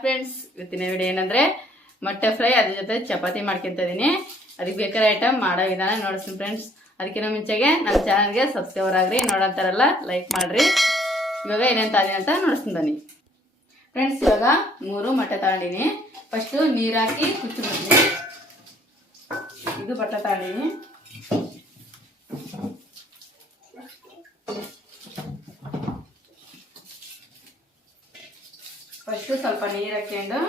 Friends ಇವತ್ತಿನ video ಏನಂದ್ರೆ ಮೊಟ್ಟೆ ಫ್ರೈ ಅದ್ರ ಜೊತೆ ಚಪಾತಿ ಮಾಡ್ಕೊಂತ ಇದೀನಿ. ಅದಕ್ಕೆ ಬೇಕಾದ ಐಟಮ್ ಮಾಡೋ ವಿಧಾನ ನೋಡಿಸ್ತೀನಿ ಫ್ರೆಂಡ್ಸ್ ಅದಕ್ಕಿಂತ ಮುಂಚೆಗೆ ನನ್ನ ಚಾನಲ್ಗೆ ಸಬ್ಸ್ಕ್ರೈಬರ್ ಆಗ್ರಿ, ನೋಡಂತಾರಲ್ಲ ಲೈಕ್ ಮಾಡ್ರಿ. ಇವಾಗ ಏನಂತ ತಾಂದಿನಿ ಅಂತ ನೋಡಿಸ್ತೀನಿ ಬನ್ನಿ. ಫ್ರೆಂಡ್ಸ್ ಇವಾಗ ಮೂರು ಮೊಟ್ಟೆ ತಗೊಂಡಿನಿ. ಫಸ್ಟು ನೀರು ಹಾಕಿ ಕುಚ್ಚಿಬಿಡ್ತೀನಿ. ಇದು ಬಟ್ಟೆ ತಗೊಂಡಿನಿ. ಫಸ್ಟು ಸ್ವಲ್ಪ ನೀರು ಹಾಕ್ಕೊಂಡು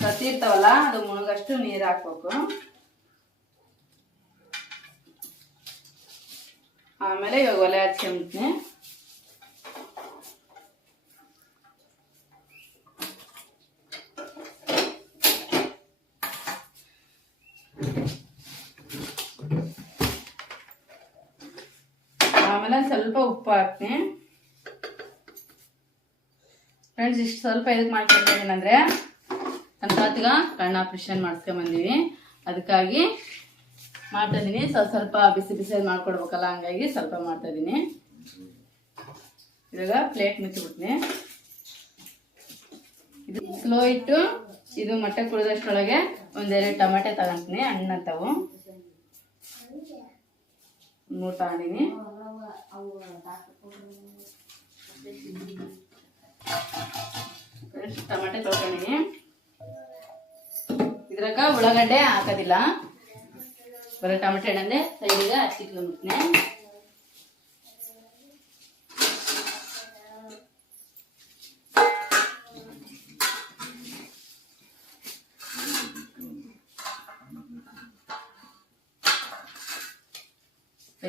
ಕತ್ತಿರ್ತಾವಲ್ಲ ಅದು ಮುಳುಗಷ್ಟು ನೀರು ಹಾಕ್ಬೇಕು. ಆಮೇಲೆ ಇವಾಗ ಒಲೆ ಹಚ್ಕೊಂಬಿಡ್ತೀನಿ ಆಮೇಲೆ ಸ್ವಲ್ಪ ಉಪ್ಪು ಹಾಕ್ತೀನಿ ಫ್ರೆಂಡ್ಸ್ ಇಷ್ಟು ಸ್ವಲ್ಪ ಇದಕ್ಕೆ ಮಾಡ್ಕೊಂಡಿದ್ದೀನಿ ಅಂದರೆ ನನ್ನ ತಾತಿಗ ಕಣ್ಣು ಆಪ್ರೇಷನ್ ಮಾಡಿಸ್ಕೊಂಬಂದೀವಿ ಅದಕ್ಕಾಗಿ ಮಾಡ್ತಾಯಿದ್ದೀನಿ ಸ್ವಲ್ಪ ಸ್ವಲ್ಪ ಬಿಸಿ ಬಿಸಿ ಮಾಡ್ಕೊಡ್ಬೇಕಲ್ಲ, ಹಂಗಾಗಿ ಸ್ವಲ್ಪ ಮಾಡ್ತಾಯಿದ್ದೀನಿ ಇವಾಗ ಪ್ಲೇಟ್ ಮುಚ್ಚಿಬಿಡ್ತೀನಿ ಇದು ಸ್ಲೋ ಇಟ್ಟು ಇದು ಮೊಟ್ಟೆ ಕುಡಿದಷ್ಟರೊಳಗೆ ಒಂದೆರಡು ಟೊಮೆಟೊ ತಗೊಂತೀನಿ ಹಣ್ಣಂತವು ಮೂರು ತಗೊಂಡಿನಿ. ಟೊಮೆಟೊ ತೊಗೊಂಡಿನಿ ಇದ್ರಾಗ ಉಳ್ಳಾಗಡ್ಡೆ ಹಾಕೋದಿಲ್ಲ ಬರೀ ಟೊಮೆಟೊ ಹಣ್ಣಂದೆ ಸೈಡಿಗೆ ಹಚ್ಚಿಟ್ಕೊಂಡ್ಬಿಡ್ತೀನಿ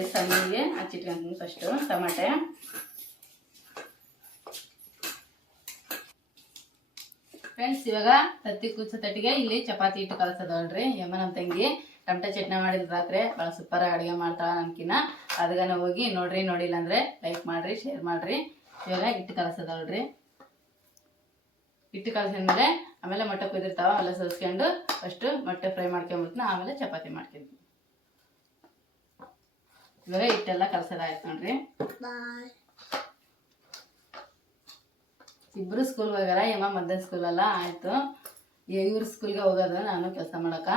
ಸಣ್ಣಗೆ ಹಚ್ಚಿಟ್ಕೊಂತೀನಿ ಫಸ್ಟು ಟೊಮೆಟೆ ಫ್ರೆಂಡ್ಸ್ ಇವಾಗ ತತ್ತಿ ಕೂಸ ತಟ್ಟಿಗೆ ಇಲ್ಲಿ ಚಪಾತಿ ಇಟ್ಟು ಕಲಸದಳ್ರಿ ಯಮ್ಮ ತಂಗಿ ಟಮಟ ಚಟ್ನಿ ಮಾಡಿದ ರಾತ್ರಿ ಭಾಳ ಸೂಪರ್ ಅಡುಗೆ ಮಾಡ್ತಾಳ ನನ್ಕಿನ್ನ ಅದಗನ ಹೋಗಿ ನೋಡ್ರಿ, ನೋಡಿಲ್ಲ ಅಂದ್ರೆ ಲೈಕ್ ಮಾಡ್ರಿ ಶೇರ್ ಮಾಡ್ರಿ. ಇವಾಗ ಹಿಟ್ಟು ಕಲಸದಳ್ರಿ ಹಿಟ್ಟು ಕಲಸಿದ್ಮೇಲೆ ಆಮೇಲೆ ಮೊಟ್ಟೆ ಕುದಿರ್ತಾವ, ಅವೆಲ್ಲ ಸೋಸ್ಕೊಂಡು ಫಸ್ಟು ಮೊಟ್ಟೆ ಫ್ರೈ ಮಾಡ್ಕೊಂಬಿಡ್ತೀನಿ ಆಮೇಲೆ ಚಪಾತಿ ಮಾಡ್ಕೊಂತೀನಿ ಇವಾಗ ಹಿಟ್ಟೆಲ್ಲ ಕಲಸೋದಾಯ್ತು ನೋಡ್ರಿ. ಇಬ್ರು ಸ್ಕೂಲ್ಗೆ ಹೋಗ್ಯಾರ ಯಮ್ಮ ಮಧ್ಯಾಹ್ನ ಸ್ಕೂಲಲ್ಲ ಆಯಿತು. ಇವ್ರ ಸ್ಕೂಲ್ಗೆ ಹೋಗೋದು, ನಾನು ಕೆಲಸ ಮಾಡಕ.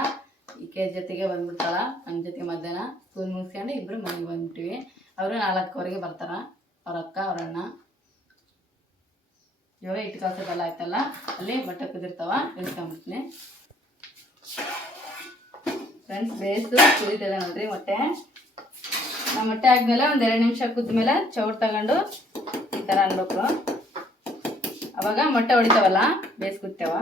ಈಕೆ ಜೊತೆಗೆ ಬಂದ್ಬಿಡ್ತಾಳ ನನ್ನ ಜೊತೆಗೆ ಮಧ್ಯಾಹ್ನ ಸ್ಕೂಲ್ ಮುಗಿಸ್ಕೊಂಡು ಇಬ್ರು ಮನೆಗೆ ಬಂದ್ಬಿಟ್ಟಿವಿ. ಅವರು ನಾಲ್ಕುವರೆಗೆ ಬರ್ತಾರ, ಅವ್ರ ಅಕ್ಕ, ಅವ್ರ ಅಣ್ಣ. ಇವಾಗ ಇಟ್ಟು ಕಳ್ಸೋದೆಲ್ಲ ಆಯ್ತಲ್ಲ, ಅಲ್ಲಿ ಬಟ್ಟೆ ಕುದಿರ್ತಾವ ಇಳ್ಸ್ಕೊಂಬಿಡ್ತೀನಿ ಫ್ರೆಂಡ್ಸ್ ಬೇಯಿಸು ಕುದಿತಲ್ಲ ನೋಡ್ರಿ ಮೊಟ್ಟೆ. ನಮ್ಮ ಮೊಟ್ಟೆ ಆದ್ಮೇಲೆ ಒಂದು ಎರಡು ನಿಮಿಷ ಕುದ್ಮೇಲೆ ಚೌಟ್ ತಗೊಂಡು ಈ ಥರ ಅನ್ಬೇಕು. ಅವಾಗ ಮೊಟ್ಟೆ ಹೊಡಿತಾವಲ್ಲ ಬೇಯಿಸ್ಕೊತೇವ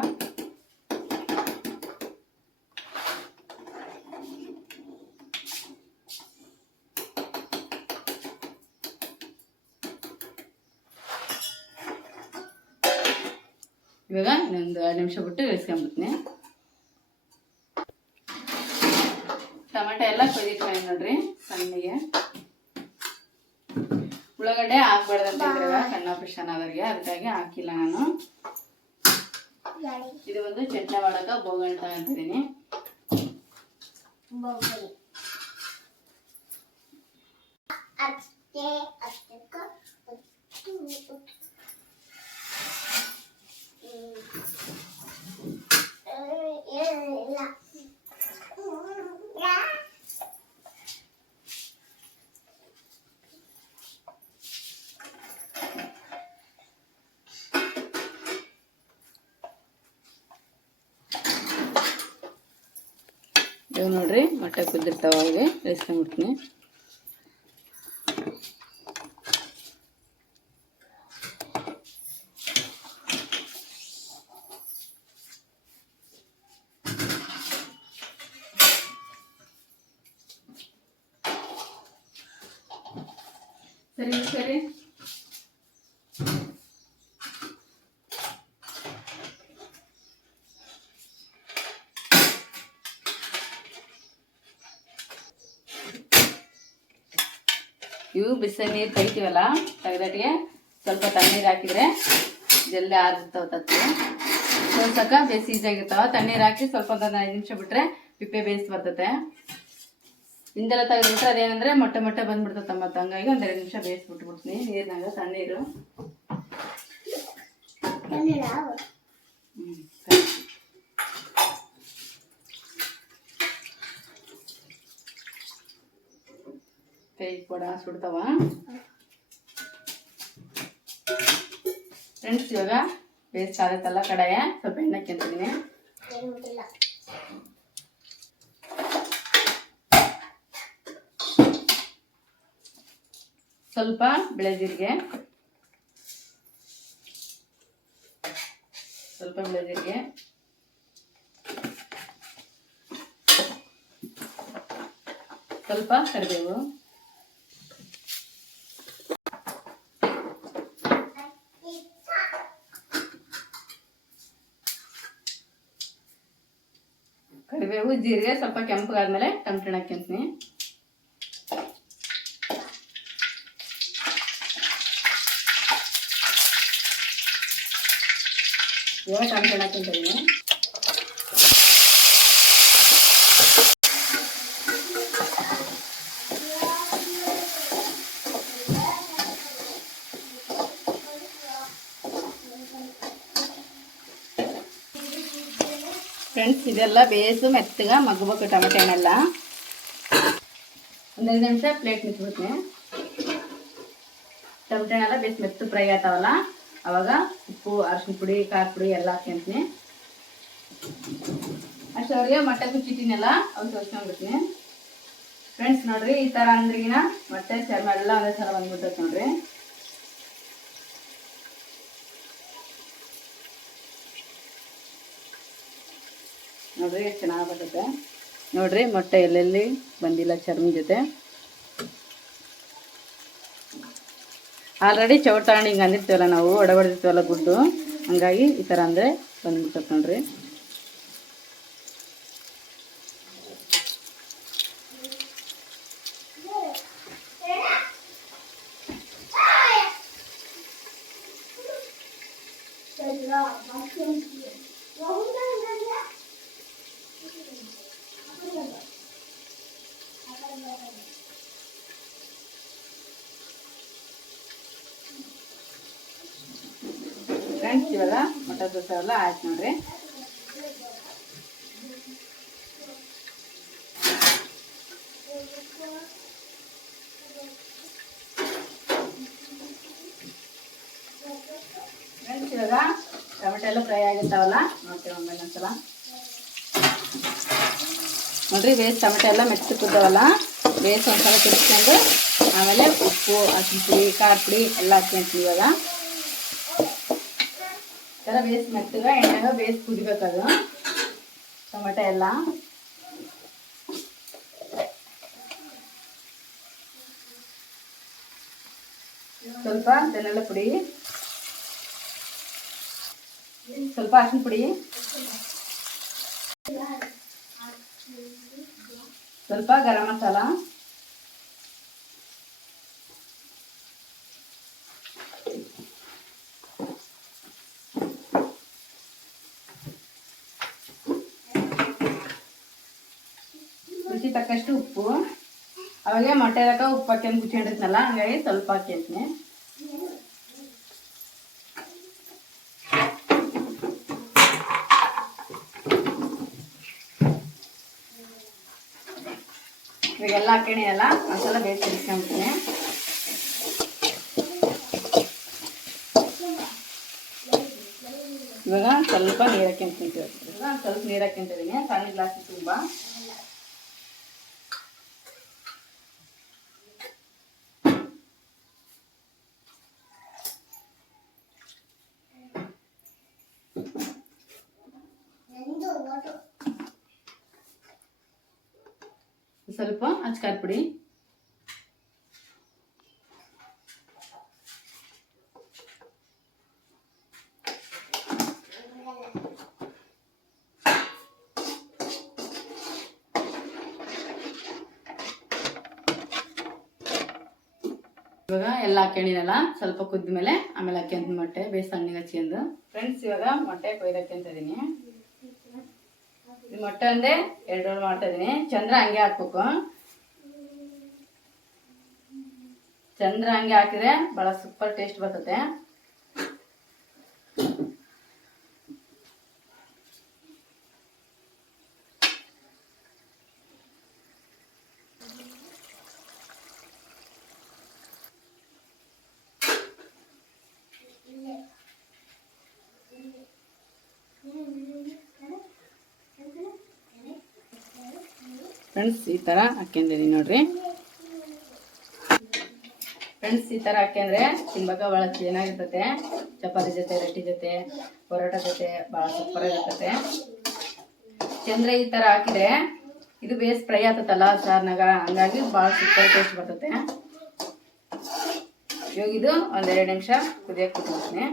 ಇವಾಗ ಇನ್ನೊಂದು ಎರಡು ನಿಮಿಷ ಬಿಟ್ಟು ಇಳಿಸ್ಕೊಂಬಿಡ್ತೀನಿ. ಟೊಮೆಟೊ ಎಲ್ಲ ಕೊಯ್ದಿಟ್ಕೊಂಡು ನೋಡ್ರಿ ಸಣ್ಣಗೆ. ಉಳ್ಳಾಗಡ್ಡೆ ಹಾಕ್ಬಾರ್ದಂತ ಸಣ್ಣ ಆಪರೇಷನ್ ಆದವ್ರಿಗೆ ಅದಕ್ಕಾಗಿ ಹಾಕಿಲ್ಲ ನಾನು. ಇದು ಒಂದು ಚಟ್ನಿ ಮಾಡಕ ಬೋಗಣಿ ತಗೊಂತಿದ್ದೀನಿ ಇವಾಗ ನೋಡ್ರಿ ಮೊಟ್ಟೆ ಕುದ್ದಿರ್ತಾವ ಅವಾಗೆ ಇಳಿಸ್ಕೊಂಡ್ಬಿಡ್ತೀನಿ ಸರಿ ಸರಿ ಇವು ಬಿಸಿ ನೀರು ತೆಗಿತೀವಲ್ಲ ತೆಗೆದಟ್ಟಿಗೆ ಸ್ವಲ್ಪ ತಣ್ಣೀರು ಹಾಕಿದ್ರೆ ಜಲ್ದಿ ಆರಿರ್ತಾವ ತತ್ತಿ. ಸ್ವಲ್ಪ ಬೇಸಿ ಈಸಿಯಾಗಿರ್ತಾವ ತಣ್ಣೀರು ಹಾಕಿ ಸ್ವಲ್ಪ ಒಂದು ಐದು ನಿಮಿಷ ಬಿಟ್ಟರೆ ಪಿಪ್ಪೆ ಬೇಯಿಸಿ ಬರ್ತತೆ. ಹಿಂದೆಲ್ಲ ತೆಗೆದ್ಬಿಟ್ರೆ ಅದೇನಂದ್ರೆ ಮೊಟ್ಟೆ ಮೊಟ್ಟೆ ಬಂದ್ಬಿಡ್ತತ್ತ ಮತ್ತು ಹಂಗಾಗಿ ಒಂದು ಎರಡು ನಿಮಿಷ ಬೇಯಿಸ್ಬಿಟ್ಬಿಡ್ತೀನಿ ನೀರಿನಾಗ ತಣ್ಣೀರು. ಹ್ಞೂ ಕೈ ಕೊಡ ಸುಡ್ತಾವ ಫ್ರೆಂಡ್ಸ್ ಇವಾಗ ಬೇರೆ ಆಗುತ್ತಲ್ಲ ಕಡಾಯ? ಸ್ವಲ್ಪ ಎಣ್ಣೆ ಅಂತಿದ್ದೀನಿ ಸ್ವಲ್ಪ ಬೆಳೆದಿರಿಗೆ ಸ್ವಲ್ಪ ಬೆಳೆದಿರಿಗೆ ಸ್ವಲ್ಪ ಕರಿಬೇವು. ಜೀರಿಗೆ ಸ್ವಲ್ಪ ಕೆಂಪಗಾದ್ಮೇಲೆ ಟಮಟಣ ಹಾಕ್ಯಂತೀನಿ ಇವಾಗ ಟಮಟಣ ಹಾಕ್ಯಂತಿದ್ದೀನಿ ಇದೆಲ್ಲ ಬೇಸು ಮೆತ್ತಗ ಮಗ್ಬೇಕು ಟೊಮೆಟೊ ಹಣ್ಣೆಲ್ಲ. ಒಂದೈದು ನಿಮಿಷ ಪ್ಲೇಟ್ ಮುಚ್ಚಿಬಿಡ್ತೀನಿ. ಹಣ್ಣೆಲ್ಲ ಬೇಸ್ ಮೆತ್ತು ಫ್ರೈ ಆಗ್ತಾವಲ್ಲ, ಅವಾಗ ಉಪ್ಪು ಅರಶಿನ ಪುಡಿ, ಖಾರ ಪುಡಿ ಎಲ್ಲ ಹಾಕ್ಯಂತೀನಿ ಅಷ್ಟವರೆಗೆ ಮೊಟ್ಟೆ ಕುಚ್ಚಿಟ್ಟಿನೆಲ್ಲ ಅವ್ನು ತೋರಿಸ್ಕೊಂಡ್ಬಿಡ್ತೀನಿ ಫ್ರೆಂಡ್ಸ್ ನೋಡ್ರಿ, ಈ ಥರ ಅಂದ್ರಿಗಿನ ಮೊಟ್ಟೆ, ಚರ್ಮ ಎಲ್ಲ ಒಂದೇ ಸಲ ಬಂದ್ಬಿಡ್ತೈತೆ ನೋಡ್ರಿ. ನೋಡ್ರಿ ಎಷ್ಟು ಚೆನ್ನಾಗಿ ಬರುತ್ತೆ ನೋಡ್ರಿ, ಮೊಟ್ಟೆ ಎಲ್ಲೆಲ್ಲಿ ಬಂದಿಲ್ಲ ಚರ್ಮ ಜೊತೆ. ಆಲ್ರೆಡಿ ಚೌಟಾಣಿ ಹಿಂಗೆ ಅಂದಿರ್ತೀವಲ್ಲ ನಾವು ಒಡಬಡಿರ್ತೀವಲ್ಲ ಗುಡ್ಡು. ಹಂಗಾಗಿ ಈ ಥರ ಅಂದರೆ ಬಂದ್ಬಿಟ್ಟು ನೋಡ್ರಿ. ಫ್ರೆಂಡ್ಸ್ ಇವಾಗ ಮೊಟ್ಟೆ ದೋಸೆ ಎಲ್ಲ ಆಯ್ತು ನೋಡ್ರಿ. ಫ್ರೆಂಡ್ಸ್ ಟೊಮೆಟೊ ಎಲ್ಲ ಫ್ರೈ ಆಗಿರ್ತಾವಲ್ಲ, ನೋಡ್ತೀವಿ ಒಮ್ಮೆ ಒಂದ್ಸಲ ನೋಡ್ರಿ, ಬೇಸ್, ಟೊಮೆಟೊ ಎಲ್ಲ ಮೆತ್ತು ಕುದ್ದಾವಲ್ಲ ಬೇಸ್ ಒಂದ್ಸಲ ತಿರ್ಸ್ಕೊಂಡು ಆಮೇಲೆ ಉಪ್ಪು ಅರ್ಶಿನ ಪುಡಿ, ಖಾರ ಪುಡಿ ಎಲ್ಲ ಹಾಕ್ಕೊಂತೀವಿ ಇವಾಗ. ಥರ ಬೇಸ್ ಮೆತ್ತಗ, ಎಣ್ಣೆಗ ಬೇಸ್ ಕುದಿಬೇಕದು. ಟೊಮೆಟೊ ಎಲ್ಲ. ಸ್ವಲ್ಪ ಬೆನ್ನೆಲ್ಲ ಪುಡಿ. ಸ್ವಲ್ಪ ಅರ್ಶಿನ ಪುಡಿ. ಸ್ವಲ್ಪ ಗರಂ ಮಸಾಲ. ರುಚಿ ತಕ್ಕಷ್ಟು ಉಪ್ಪು. ಅವಾಗೆ ಮೊಟ್ಟೆ ಹಾಕ ಉಪ್ಪು ಹಾಕ್ಯಂದು ಕುಚ್ಕೊಂಡಿರ್ತೀನಲ್ಲ ಹಂಗಾಗಿ ಸ್ವಲ್ಪ ಹಾಕ್ಯಂತೀನಿ ಇವಾಗೆಲ್ಲ ಹಾಕಿಣಿ ಎಲ್ಲ ಮಸಾಲ ಬೇಯಿಸಿ ತಿರ್ಸ್ಕೊಂಬಿಡ್ತೀನಿ ಇವಾಗ ಸ್ವಲ್ಪ ನೀರು ಹಾಕ್ಯಂತೀನಿ ಇವಾಗ ಸ್ವಲ್ಪ ನೀರು ಹಾಕ್ಯಂತಿದ್ದೀನಿ ಸಣ್ಣ ಗ್ಲಾಸ್ ತುಂಬ ಸ್ವಲ್ಪ ಅಚ್ಕಾರ್ ಇವಾಗ ಎಲ್ಲ ಹಾಕೊಂಡಿನಲ್ಲ ಸ್ವಲ್ಪ ಕುದ್ದ ಮೇಲೆ ಆಮೇಲೆ ಹಾಕ್ಯಂತ ಮೊಟ್ಟೆ ಬೇಸ್ ಹಣ್ಣಿಗೆ ಹಚ್ಕೊಂಡು ಫ್ರೆಂಡ್ಸ್ ಇವಾಗ ಮೊಟ್ಟೆ ಕೊಯ್ದು ಇದ್ದೀನಿ ಮೊಟ್ಟೆ ಒಂದೇ ಎರಡು ರೋಲ್ ಮಾಡ್ತಾ ಇದೀನಿ. ಚಂದ್ರ ಹಂಗೆ ಹಾಕ್ಬೇಕು. ಚಂದ್ರ ಹಂಗೆ ಹಾಕಿದ್ರೆ ಭಾಳ ಸೂಪರ್ ಟೇಸ್ಟ್ ಬರ್ತದೆ. ಫ್ರೆಂಡ್ಸ್, ಈ ಥರ ಹಾಕ್ಕೊಂಡಿದ್ದೀನಿ ನೋಡ್ರಿ. ಫ್ರೆಂಡ್ಸ್, ಈ ಥರ ಹಾಕ್ಯಂದ್ರೆ ತಿನ್ಬೇಕಾ ಭಾಳ ಚೆನ್ನಾಗಿರ್ತತೆ ಚಪಾತಿ ಜೊತೆ, ರೊಟ್ಟಿ ಜೊತೆ, ಪರೋಟ ಜೊತೆ ಭಾಳ ಸೂಪರ್ ಆಗಿರ್ತತೆ. ಚಂದ್ರ ಈ ಥರ ಹಾಕಿದೆ ಇದು ಬೇಸ್ ಫ್ರೈ ಆಗ್ತತಲ್ಲ ಸಾರ್ನಾಗ, ಹಂಗಾಗಿ ಭಾಳ ಸೂಪರ್ ಟೇಸ್ಟ್ ಬರ್ತತೆ. ಇವಾಗ ಇದು ಒಂದೆರಡು ನಿಮಿಷ ಕುದಿಯಕ್ಕೆ ಬಿಟ್ಬಿಡ್ತೀನಿ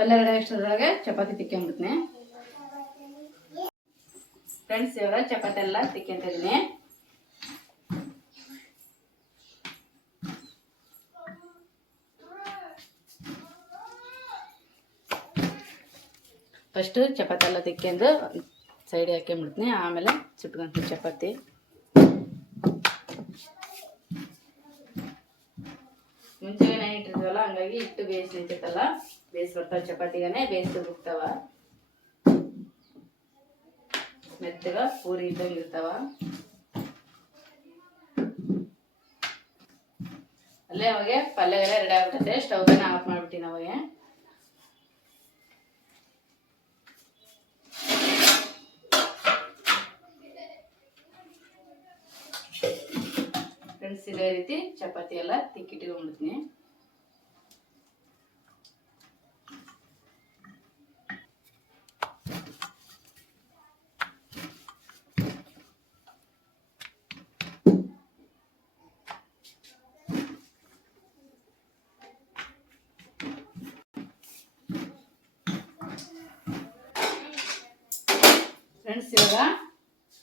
ಪಲ್ಯ ರೆಡಿ ಅಷ್ಟರೊಳಗೆ ಚಪಾತಿ ತಿಕ್ಕೊಂಬಿಡ್ತೀನಿ ಫ್ರೆಂಡ್ಸ್ ಇವಾಗ ಚಪಾತಿ ಎಲ್ಲ ತಿಕ್ಕೊಂತಿದ್ದೀನಿ. ಫಸ್ಟು ಚಪಾತಿ ಎಲ್ಲ ತಿಕ್ಕೊಂಡು ಸೈಡ್ ಹಾಕೊಂಡ್ಬಿಡ್ತೀನಿ. ಆಮೇಲೆ ಸುಟ್ಕೊಂತೀನಿ ಚಪಾತಿ. ಮುಂಚೆನೆ ಇಟ್ಟಿರ್ತೀವಲ್ಲ ಹಂಗಾಗಿ ಇಟ್ಟು ಇರ್ತೈತಲ್ಲ ಬೇಯಿಸಿ ಬರ್ತಾವ ಚಪಾತಿಗನೆ ಬೇಯಿಸಿ ಬಿಡ್ತಾವ ಮೆತ್ತಗ ಪೂರಿ ಇದ್ದಂಗೆ ಇರ್ತಾವ. ಅಲ್ಲೇ ಅವಾಗೆ ಪಲ್ಯ ರೆಡಿ ಆಗ್ಬಿಡುತ್ತೆ ಸ್ಟವ್ನ ಆಫ್ ಮಾಡ್ಬಿಟ್ಟಿನಿ ಅವಾಗೆ. ಫ್ರೆಂಡ್ಸ್ ಇದೇ ರೀತಿ ಚಪಾತಿ ಎಲ್ಲ ತಿಕ್ಕಿಟ್ಕೊಂಡ್ಬಿಡ್ತೀನಿ. ಫ್ರೆಂಡ್ಸ್ ಇವಾಗ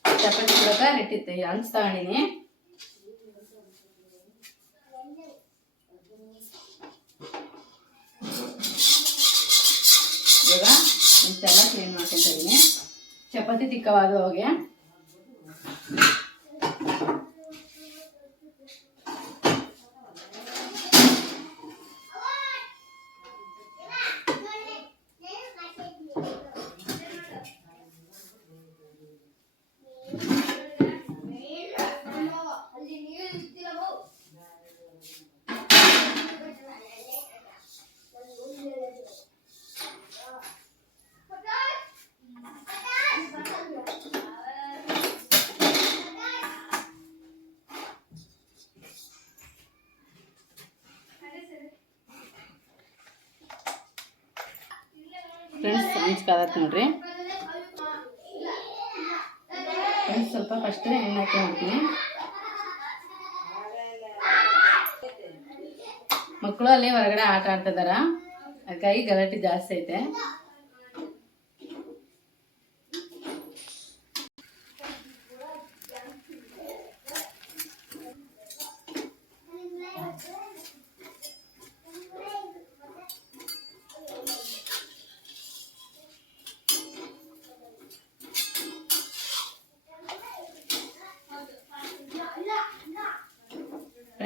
ಚಪಾತಿ ಇವಾಗ ನೆಟ್ಟಿತ್ತೆ ಹಂಚ್ ತಗೊಂಡಿನಿ ಇವಾಗ ಇಷ್ಟೆಲ್ಲ ಕ್ಲೀನ್ ಮಾಡ್ಕೊತಾ ಇದ್ದೀನಿ ಚಪಾತಿ ತಿಕ್ಕವಾದ ಹೋಗಿ. ಆಗತ್ತೆ ನೋಡ್ರಿ. ಸ್ವಲ್ಪ ಫಸ್ಟೇ ಎಣ್ಣೆ ಹಾಕಿ ಮಾಡ್ತೀನಿ ಮಕ್ಕಳು ಅಲ್ಲಿ ಹೊರಗಡೆ ಆಟ ಆಡ್ತಿದಾರ. ಅದಕ್ಕಾಗಿ ಗಲಾಟೆ ಜಾಸ್ತಿ ಐತೆ.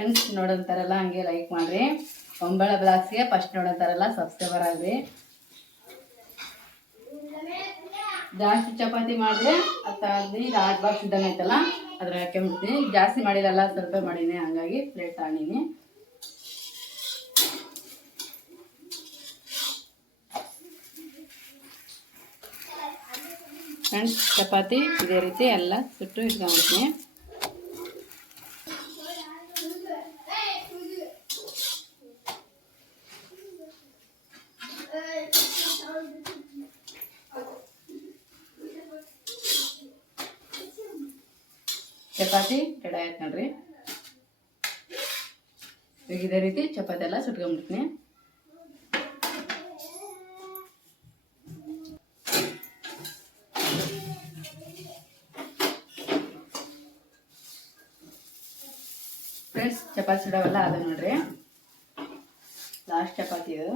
ಫ್ರೆಂಡ್ಸ್ ನೋಡೋಂತಾರಲ್ಲ ಹಂಗೆ ಲೈಕ್ ಮಾಡ್ರಿ. ಒಂಬಳ ಬ್ಲಾಗ್ಸ್ಗೆ ಫಸ್ಟ್ ನೋಡಂತಾರಲ್ಲ ಸಬ್ಸ್ಕ್ರೈಬರ್ ಆಗ್ರಿ. ಜಾಸ್ತಿ ಚಪಾತಿ ಮಾಡಿದ್ರೆ ಅತ್ತಾದ್ಮೇಲೆ ಇದು ಆಟ್ ಬಾಕ್ಸ್ ಇದ್ದಂಗೆ ಐತಲ್ಲ ಅದ್ರ ಹಾಕೊಂಡ್ಬಿಡ್ತೀನಿ ಜಾಸ್ತಿ ಮಾಡಿದಲ್ಲ ಸ್ವಲ್ಪ ಮಾಡೀನಿ, ಹಂಗಾಗಿ ಪ್ಲೇಟ್ ತಗೊಂಡೀನಿ. ಫ್ರೆಂಡ್ಸ್ ಚಪಾತಿ ಇದೇ ರೀತಿ ಎಲ್ಲ ಸುಟ್ಟು ಇಟ್ಕೊಂಡ್ಬಿಡ್ತೀನಿ. ಚಪಾತಿ ರೆಡಿ ಆಯ್ತು ನೋಡ್ರಿ. ಈಗ ಇದೇ ರೀತಿ ಚಪಾತಿ ಎಲ್ಲ ಸುಟ್ಕೊಂಡ್ಬಿಡ್ತೀನಿ. ಫ್ರೆಂಡ್ಸ್, ಚಪಾತಿ ಸುಡವೆಲ್ಲ ಅದ ನೋಡ್ರಿ. ಲಾಸ್ಟ್ ಚಪಾತಿ ಇದು.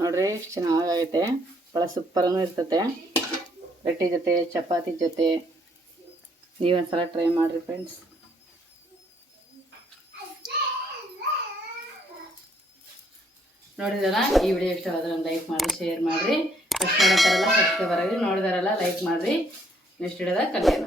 ನೋಡ್ರಿ, ಎಷ್ಟು ಚೆನ್ನಾಗೈತೆ. ಭಾಳ ಸೂಪರನು ಇರ್ತತೆ. ರೊಟ್ಟಿ ಜೊತೆ, ಚಪಾತಿ ಜೊತೆ. ನೀವೊಂದ್ಸಲ ಟ್ರೈ ಮಾಡಿರಿ ಫ್ರೆಂಡ್ಸ್. ನೋಡಿದಾರ? ಈ ವಿಡಿಯೋ ಇಷ್ಟವಾದ್ರೆ ಒಂದು ಲೈಕ್ ಮಾಡಿ ಶೇರ್ ಮಾಡಿರಿ. ಫಸ್ಟ್ ಮಾಡ್ತಾರಲ್ಲ ಸಬ್ಸ್ಕ್ರೈಬರ್ ಆಗಿ ನೋಡಿದಾರಲ್ಲ, ಲೈಕ್ ಮಾಡಿರಿ. ನೆಕ್ಸ್ಟ್ ವಿಡಿಯೋದಾಗ ಕಲಿಯೋಣ.